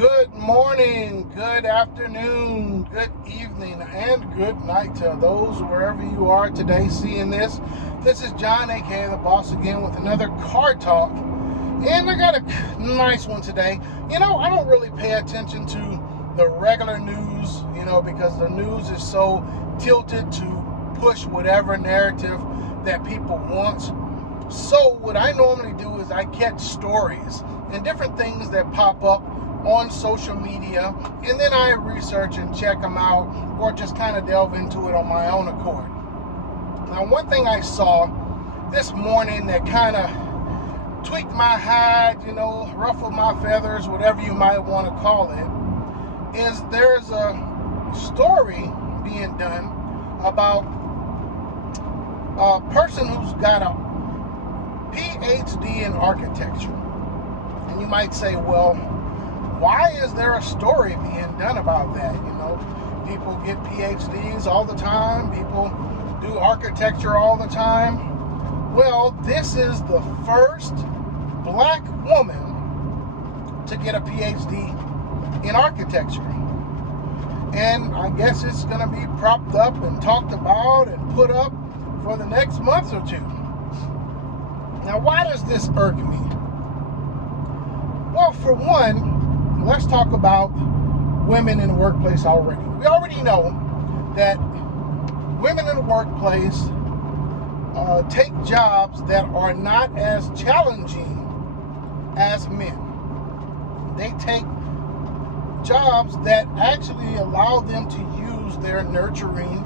Good morning, good afternoon, good evening, and good night to those wherever you are today seeing this. This is John, aka The Boss, again with another car talk. And I got a nice one today. I don't really pay attention to the regular news, because the news is so tilted to push whatever narrative that people want. So what I normally do is I catch stories and different things that pop up on social media, and then I research and check them out, or just kind of delve into it on my own accord. Now, one thing I saw this morning that kind of tweaked my hide, ruffled my feathers, whatever you might want to call it, is there's a story being done about a person who's got a PhD in architecture. And you might say, well, why is there a story being done about that? People get PhDs all the time. People do architecture all the time. Well, this is the first black woman to get a PhD in architecture. And I guess it's going to be propped up and talked about and put up for the next month or two. Now, why does this irk me? Well, for one, let's talk about women in the workplace already. We already know that women in the workplace take jobs that are not as challenging as men. They take jobs that actually allow them to use their nurturing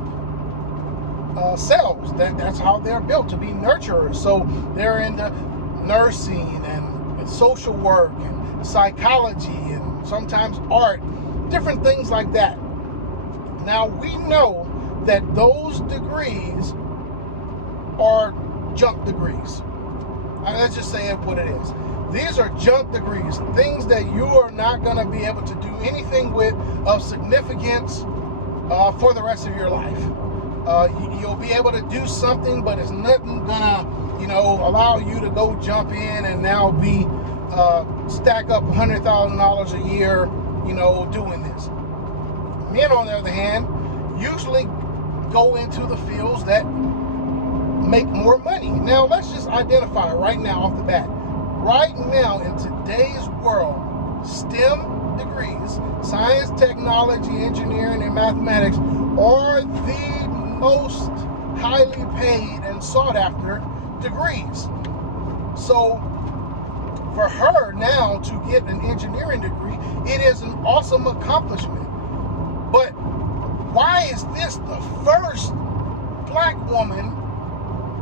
selves. That's how they're built, to be nurturers. So they're into nursing and social work and psychology and sometimes art, different things like that. Now, we know that those degrees are junk degrees. Let's just say it what it is. These are junk degrees, things that you are not going to be able to do anything with of significance for the rest of your life. You'll be able to do something, but it's nothing gonna, allow you to go jump in and now be stack up $100,000 a year, doing this. Men, on the other hand, usually go into the fields that make more money. Now, let's just identify right now off the bat. Right now, in today's world, STEM degrees, science, technology, engineering, and mathematics, are the most highly paid and sought after degrees. So for her now to get an engineering degree, it is an awesome accomplishment. But why is this the first black woman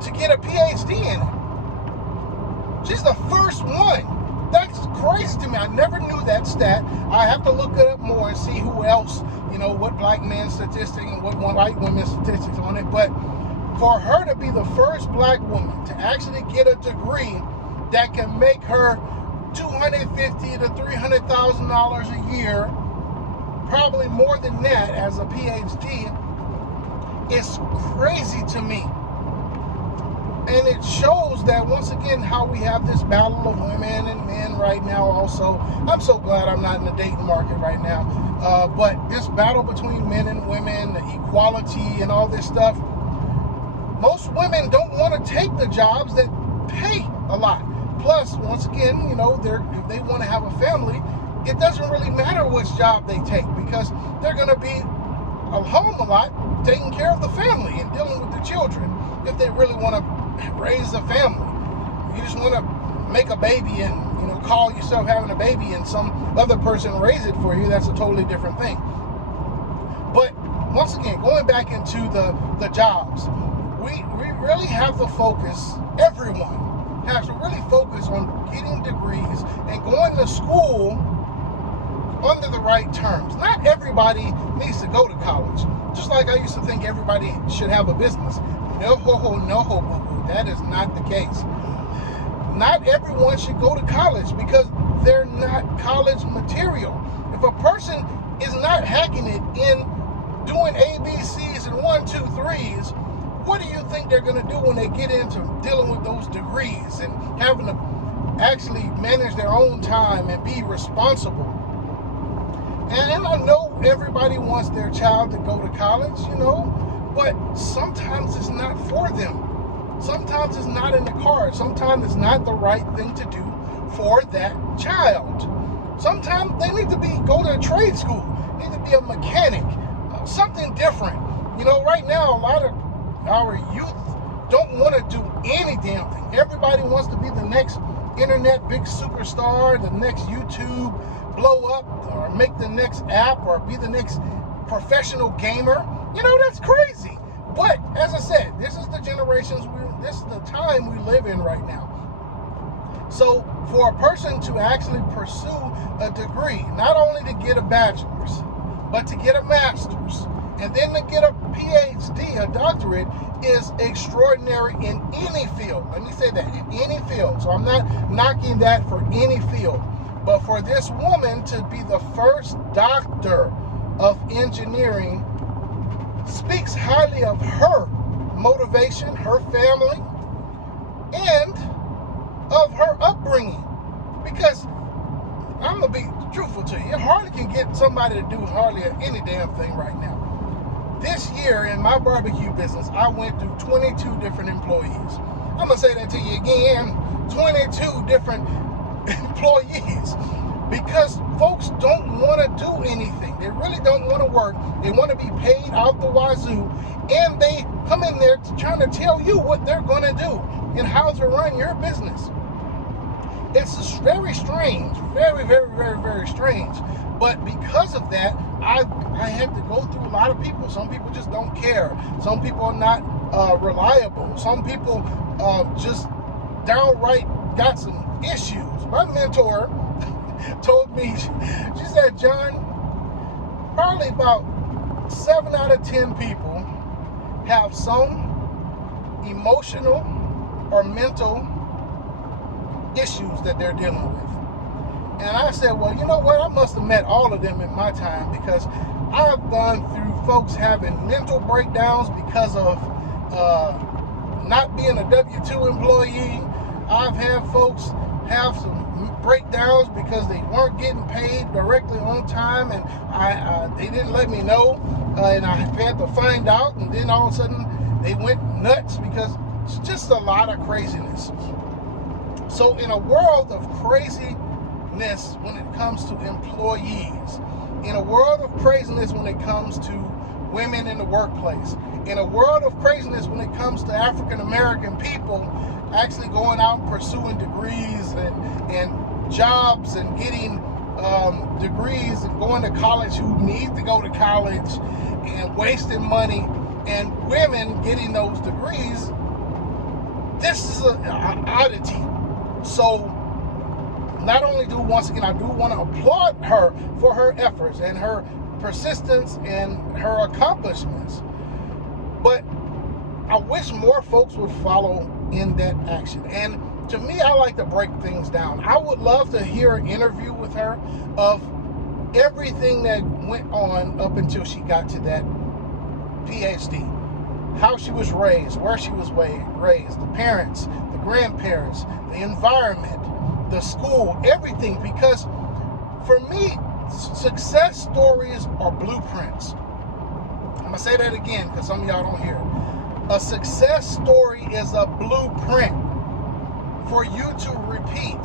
to get a PhD in it? She's the first one. That's crazy to me. I never knew that stat. I have to look it up more and see who else, what black men statistics and what white women statistics on it. But for her to be the first black woman to actually get a degree that can make her $250,000 to $300,000 a year, probably more than that as a PhD, is crazy to me. And it shows that, once again, how we have this battle of women and men right now also. I'm so glad I'm not in the dating market right now. But this battle between men and women, the equality and all this stuff, most women don't want to take the jobs that pay a lot. Plus, once again, if they want to have a family, it doesn't really matter which job they take, because they're going to be at home a lot, taking care of the family and dealing with the children. If they really want to raise a family, you just want to make a baby and call yourself having a baby and some other person raise it for you, that's a totally different thing. But once again, going back into the jobs, we really have to focus, everyone has to really focus on getting degrees and going to school under the right terms. Not everybody needs to go to college. Just like I used to think everybody should have a business. No, that is not the case. Not everyone should go to college because they're not college material. If a person is not hacking it in doing ABCs and 1, 2, 3s, what do you think they're going to do when they get into dealing with those degrees and having to actually manage their own time and be responsible? And I know everybody wants their child to go to college, but sometimes it's not for them. Sometimes it's not in the cards. Sometimes it's not the right thing to do for that child. Sometimes they need to go to a trade school, need to be a mechanic, something different. Right now, a lot of our youth don't want to do any damn thing. Everybody wants to be the next internet big superstar, the next YouTube blow up, or make the next app, or be the next professional gamer. That's crazy. But as I said, this is the this is the time we live in right now. So for a person to actually pursue a degree, not only to get a bachelor's, but to get a master's, and then to get a PH.D, a doctorate, is extraordinary in any field. Let me say that, in any field. So I'm not knocking that for any field. But for this woman to be the first doctor of engineering speaks highly of her motivation, her family, and of her upbringing. Because I'm going to be truthful to you, you hardly can get somebody to do hardly any damn thing right now. This year in my barbecue business, I went through 22 different employees. I'm going to say that to you again, 22 different employees, because folks don't want to do anything. They really don't want to work. They want to be paid out the wazoo, and they come in there trying to tell you what they're going to do and how to run your business. It's very strange, very, very, very, very strange. But because of that, I had to go through a lot of people. Some people just don't care. Some people are not reliable. Some people just downright got some issues. My mentor told me, she said, John, probably about 7 out of 10 people have some emotional or mental issues that they're dealing with. And I said, well, you know what? I must have met all of them in my time, because I've gone through folks having mental breakdowns because of not being a W-2 employee. I've had folks have some breakdowns because they weren't getting paid directly on time, and they didn't let me know, and I had to find out, and then all of a sudden they went nuts because it's just a lot of craziness. So in a world of craziness when it comes to employees, in a world of craziness when it comes to women in the workplace, in a world of craziness when it comes to African American people actually going out and pursuing degrees and jobs and getting degrees and going to college who need to go to college and wasting money, and women getting those degrees, this is an oddity. So not only once again, I do want to applaud her for her efforts and her persistence and her accomplishments, but I wish more folks would follow in that action. And to me, I like to break things down. I would love to hear an interview with her of everything that went on up until she got to that PhD. How she was raised, where she was raised, the parents, the grandparents, the environment, the school, everything. Because for me, success stories are blueprints. I'm going to say that again because some of y'all don't hear it. A success story is a blueprint for you to repeat.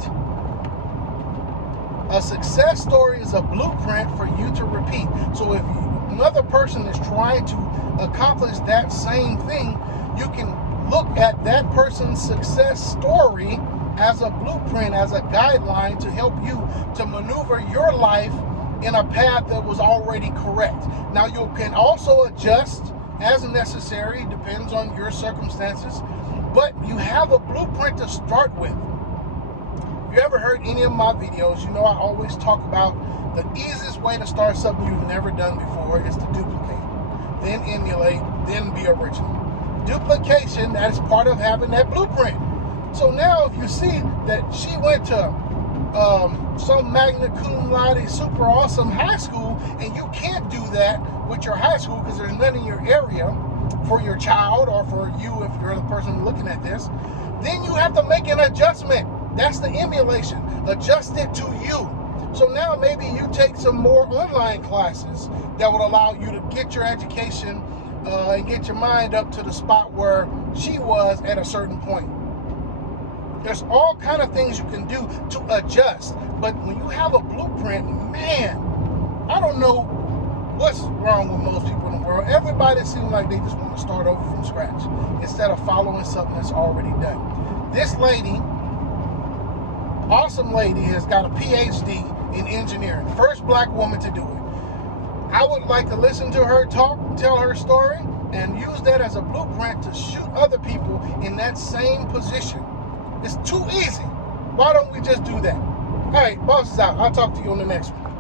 A success story is a blueprint for you to repeat. So if another person is trying to accomplish that same thing, you can look at that person's success story as a blueprint, as a guideline to help you to maneuver your life in a path that was already correct. Now, you can also adjust as necessary, depends on your circumstances, but you have a blueprint to start with. If you ever heard any of my videos, you know I always talk about the easiest way to start something you've never done before is to duplicate, then emulate, then be original. Duplication, that is part of having that blueprint. So now if you see that she went to some magna cum laude super awesome high school, and you can't do that with your high school because there's none in your area for your child or for you if you're the person looking at this, then you have to make an adjustment. That's the emulation. Adjust it to you. So now maybe you take some more online classes that would allow you to get your education and get your mind up to the spot where she was at a certain point. There's all kind of things you can do to adjust. But when you have a blueprint, man, I don't know what's wrong with most people in the world. Everybody seems like they just want to start over from scratch instead of following something that's already done. This lady, awesome lady, has got a PhD in engineering. First black woman to do it. I would like to listen to her talk, tell her story, and use that as a blueprint to shoot other people in that same position. It's too easy. Why don't we just do that? All right, boss is out. I'll talk to you on the next one.